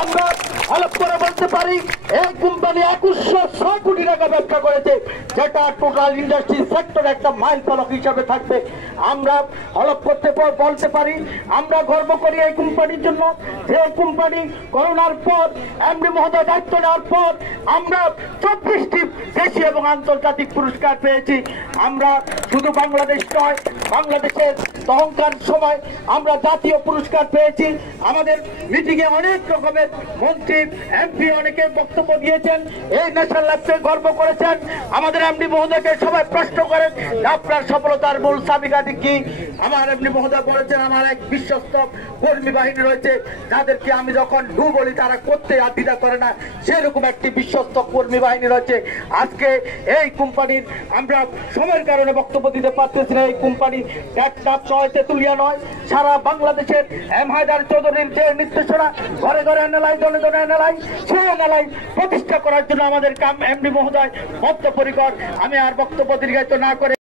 আমরা হলফ করে বলতে পারি এই কোম্পানি 2106 কোটি টাকা ব্যবসা করেছে, যেটা টোটাল ইন্ডাস্ট্রি সেক্টর একটা মাইল ফলক হিসাবে থাকবে। আমরা হলফ করতে বলতে পারি, আমরা গর্ব করি এই কোম্পানির জন্য, যে কোম্পানি করোনার পর এমডি মহোদয় দায়িত্ব নেওয়ার পর আমরা 24টি দেশীয় এবং আন্তর্জাতিক পুরস্কার পেয়েছি। আমরা শুধু বাংলাদেশ নয়, বাংলাদেশের অহংকার সময় আমরা জাতীয় পুরস্কার পেয়েছি। আমাদের মিটিং এ অনেক রকমের মন্ত্রী এমপি অনেকে বক্তব্য দিয়েছেন, এই ন্যাশনাল ল্যাবকে গর্ব করেছেন। আমাদের এমডি মহোদয়কে সবাই প্রশ্ন করেন আপনার সফলতার মূল চাবিকাঠি কি। আমার এমডি মহোদয় বলেছেন আমার এক বিশ্বস্ত কর্মী বাহিনী রয়েছে, যাদেরকে আমি যখন ডু বলি তারা করতে দ্বিধা করে না, সেরকম একটি বিশ্বস্ত কর্মী বাহিনী রয়েছে। আজকে এই কোম্পানির আমরা সময়ের কারণে বক্তব্য দিতে পারতেছি না। এই কোম্পানি একটা তেতুলিয়া নয়, সারা বাংলাদেশের এম হায়দার চৌধুরীর যে নির্দেশনা, ঘরে ঘরে এনএলআই, জনে জনে এনএলআই, সেই এনএলআই প্রতিষ্ঠা করার জন্য আমাদের এমডি মহোদয় বদ্ধপরিকর। আমি আর বক্তব্য দীর্ঘায়িত না করে